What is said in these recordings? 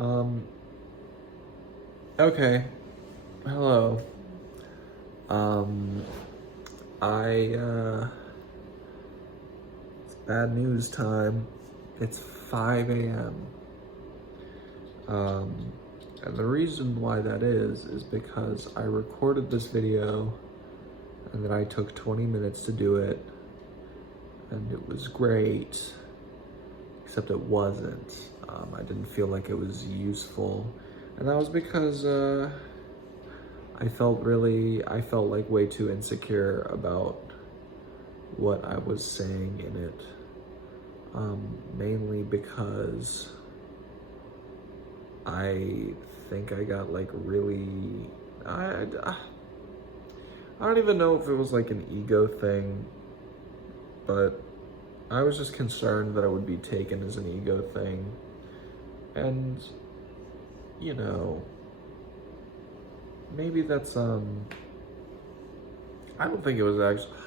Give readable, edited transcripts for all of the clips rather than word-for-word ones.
Um, okay. Hello. Um, it's bad news time. It's 5 a.m. Um, and the reason why that is because I recorded this video and then I took 20 minutes to do it, and it was great, except it wasn't. I didn't feel like it was useful, and that was because, I felt like way too insecure about what I was saying in it. Mainly because I think I got like really, I don't even know if it was like an ego thing, but I was just concerned that I would be taken as an ego thing. And, you know, maybe that's, I don't think it was actually,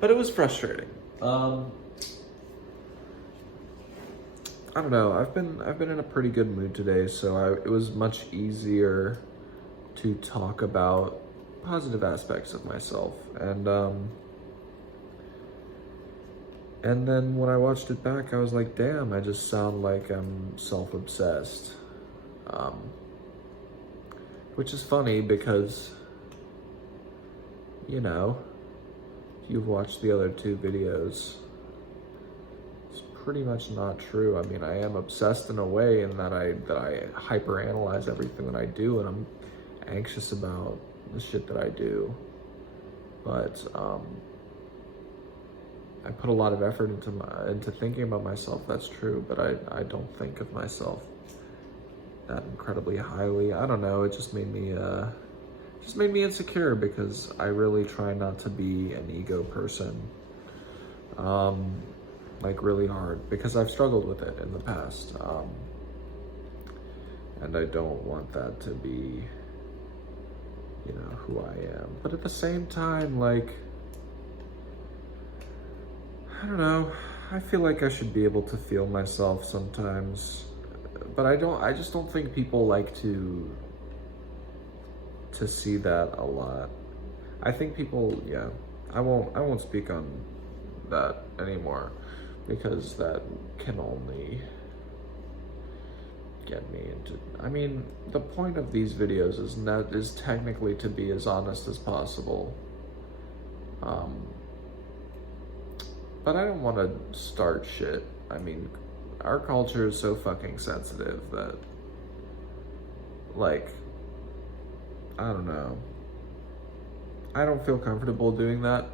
but it was frustrating. I don't know. I've been in a pretty good mood today, so it was much easier to talk about positive aspects of myself. And then when I watched it back, I was like, damn, I just sound like I'm self-obsessed. Which is funny because, you know, if you've watched the other two videos, it's pretty much not true. I mean, I am obsessed in a way in that I hyper-analyze everything that I do, and I'm anxious about the shit that I do. But I put a lot of effort into thinking about myself. That's true, but I don't think of myself that incredibly highly. I don't know. It just made me insecure because I really try not to be an ego person. Like really hard, because I've struggled with it in the past. And I don't want that to be, you know, who I am. But at the same time, like, I don't know, I feel like I should be able to feel myself sometimes, but I just don't think people like to see that a lot. I think people, yeah, I won't speak on that anymore, because that can only get me into, I mean, the point of these videos is technically to be as honest as possible. But I don't want to start shit. I mean, our culture is so fucking sensitive that, like, I don't know. I don't feel comfortable doing that.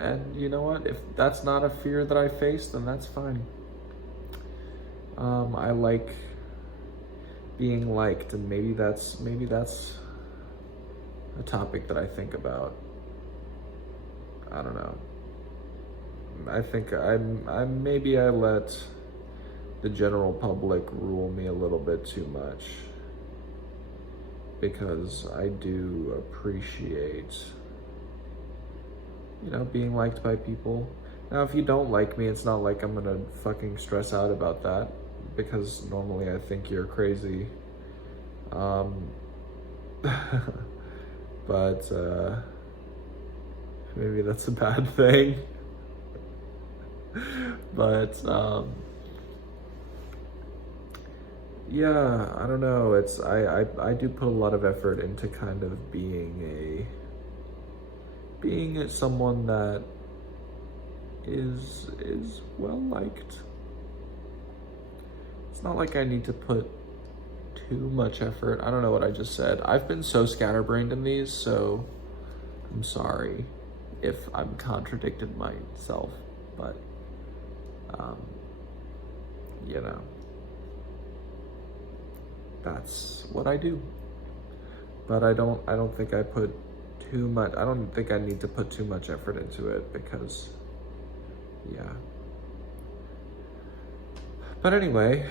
And you know what? If that's not a fear that I face, then that's fine. I like being liked, and maybe that's a topic that I think about. I don't know. I think maybe I let the general public rule me a little bit too much, because I do appreciate, you know, being liked by people. Now, if you don't like me, it's not like I'm gonna fucking stress out about that, because normally I think you're crazy. But maybe that's a bad thing. But yeah, I don't know. I do put a lot of effort into kind of being someone that is well liked. It's not like I need to put too much effort. I don't know what I just said. I've been so scatterbrained in these, so I'm sorry if I'm contradicted myself, but you know, that's what I do. But I don't think I put too much, I don't think I need to put too much effort into it, because, yeah. But anyway,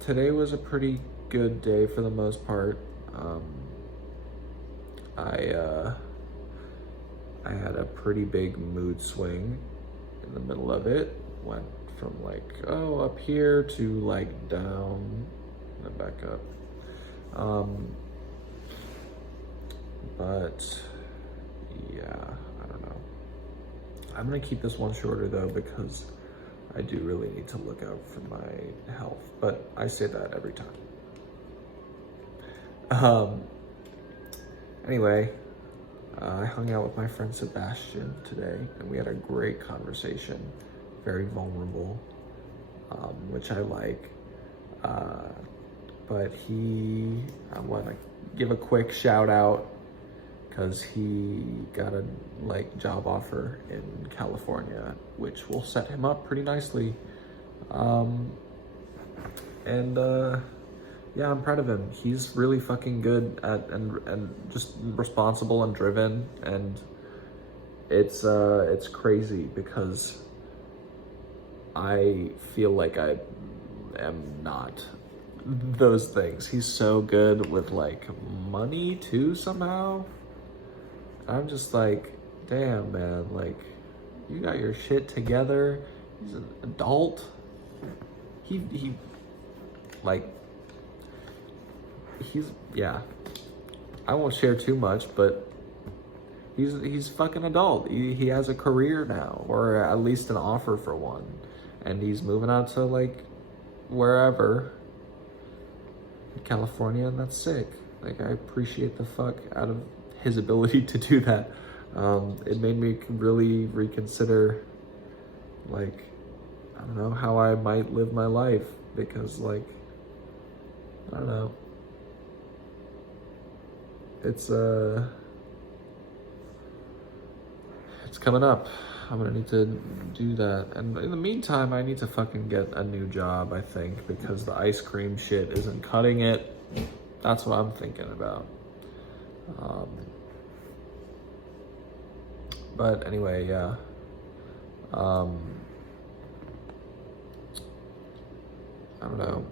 today was a pretty good day for the most part. I had a pretty big mood swing in the middle of it. Went from like, oh, up here to like down and back up. But yeah, I don't know. I'm gonna keep this one shorter though, because I do really need to look out for my health, but I say that every time. Anyway, I hung out with my friend Sebastian today, and we had a great conversation, very vulnerable, which I like. But I want to give a quick shout out because he got a job offer in California, which will set him up pretty nicely. Yeah, I'm proud of him. He's really fucking good at and just responsible and driven, and it's crazy because I feel like I am not those things. He's so good with like money too somehow. I'm just like, damn man, like you got your shit together. He's an adult. He like yeah, I won't share too much, but he's fucking adult. He has a career now, or at least an offer for one, and he's moving out to like wherever in California, and that's sick. Like, I appreciate the fuck out of his ability to do that. It made me really reconsider, like, I don't know, how I might live my life, because like, I don't know. It's coming up. I'm gonna need to do that. And in the meantime, I need to fucking get a new job, I think, because the ice cream shit isn't cutting it. That's what I'm thinking about. But anyway, yeah. I don't know.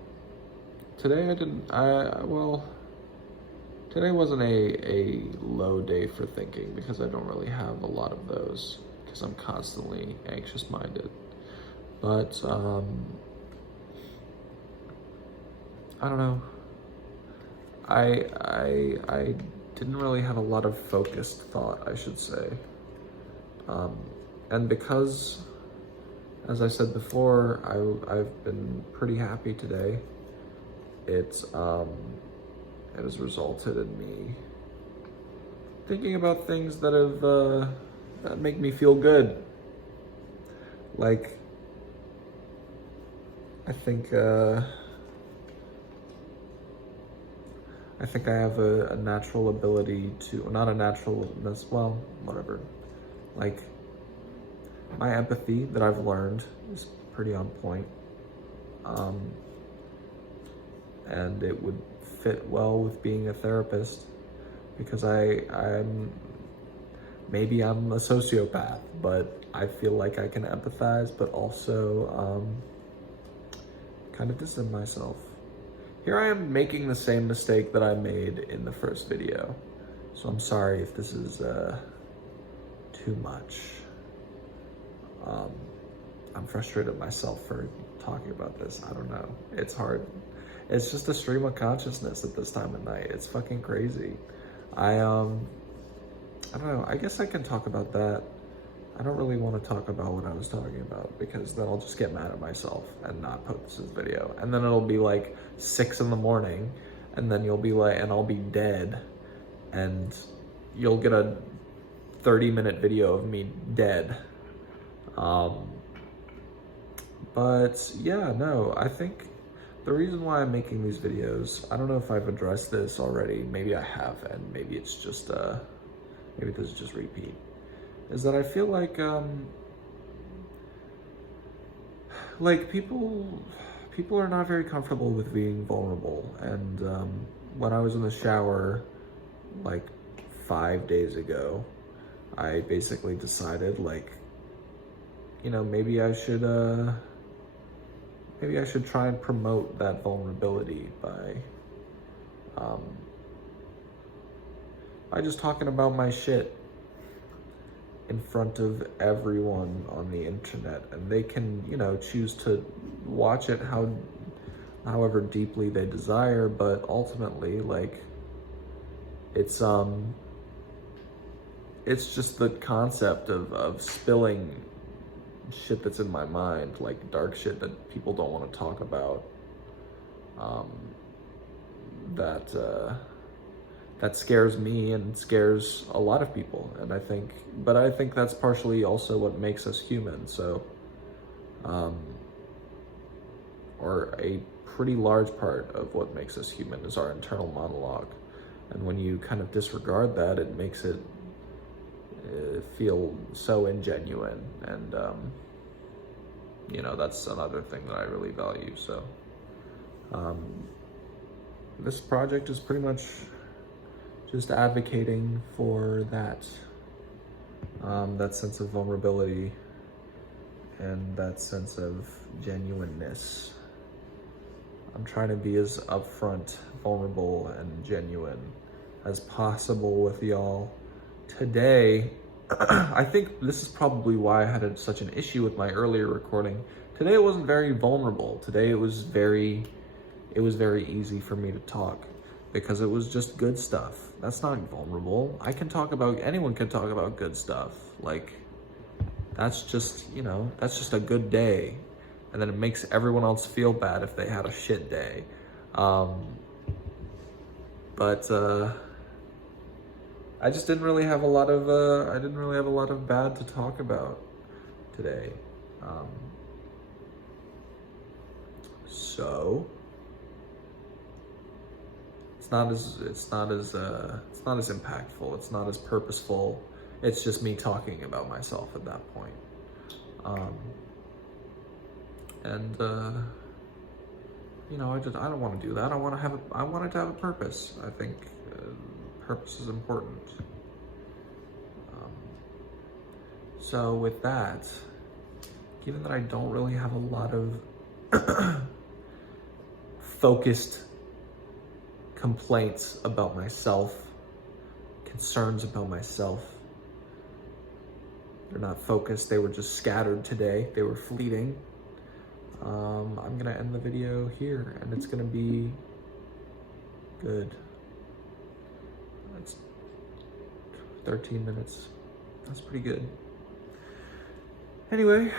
Today today wasn't a low day for thinking, because I don't really have a lot of those, because I'm constantly anxious-minded. But, I don't know. I didn't really have a lot of focused thought, I should say. And because, as I said before, I've been pretty happy today. It has resulted in me thinking about things that that make me feel good. Like, I think I have a natural ability to, not a naturalness, well, whatever. Like, my empathy that I've learned is pretty on point. And it would fit well with being a therapist, because maybe I'm a sociopath, but I feel like I can empathize, but also kind of distance myself. Here I am making the same mistake that I made in the first video, so I'm sorry if this is too much. I'm frustrated at myself for talking about this. I don't know. It's hard. It's just a stream of consciousness at this time of night. It's fucking crazy. I don't know. I guess I can talk about that. I don't really want to talk about what I was talking about, because then I'll just get mad at myself and not post this video. And then it'll be like 6 in the morning, and then you'll be like, and I'll be dead, and you'll get a 30-minute video of me dead. But yeah, no, I think the reason why I'm making these videos, I don't know if I've addressed this already, maybe I have, and maybe it's just, maybe this is just repeat, is that I feel like people are not very comfortable with being vulnerable. And when I was in the shower like 5 days ago, I basically decided, like, you know, maybe I should try and promote that vulnerability by just talking about my shit. in front of everyone on the internet, and they can, you know, choose to watch it however deeply they desire, but ultimately, like, it's just the concept of spilling shit that's in my mind, like dark shit that people don't want to talk about, that scares me and scares a lot of people. And I think that's partially also what makes us human. So, or a pretty large part of what makes us human is our internal monologue. And when you kind of disregard that, it makes it feel so ingenuine. And, you know, that's another thing that I really value. So, this project is pretty much just advocating for that, that sense of vulnerability and that sense of genuineness. I'm trying to be as upfront, vulnerable, and genuine as possible with y'all. Today, I think this is probably why I had such an issue with my earlier recording. Today it wasn't very vulnerable. Today it was very easy for me to talk because it was just good stuff. That's not vulnerable. Anyone can talk about good stuff. Like, that's just, you know, that's just a good day. And then it makes everyone else feel bad if they had a shit day. But I just didn't really have a lot of bad to talk about today. So it's not as impactful. It's not as purposeful. It's just me talking about myself at that point. You know, I don't want to do that. I want it to have a purpose. I think purpose is important. So with that, given that I don't really have a lot of focused complaints about myself, concerns about myself, they're not focused, they were just scattered today, they were fleeting. I'm gonna end the video here, and it's gonna be good. It's 13 minutes. That's pretty good. Anyway,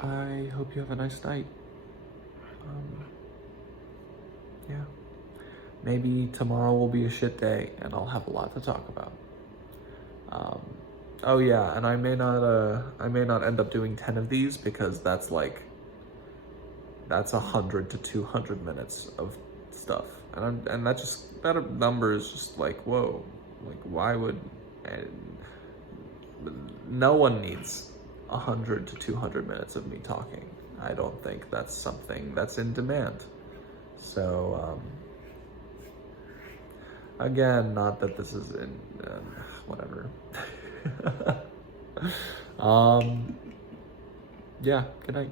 I hope you have a nice night. Yeah. Maybe tomorrow will be a shit day, and I'll have a lot to talk about. Oh yeah, and I may not end up doing 10 of these because that's 100 to 200 minutes of stuff, and that number is just like, whoa, like, why would no one needs 100 to 200 minutes of me talking. I don't think that's something that's in demand. So again, not that this is in whatever. Yeah, good night.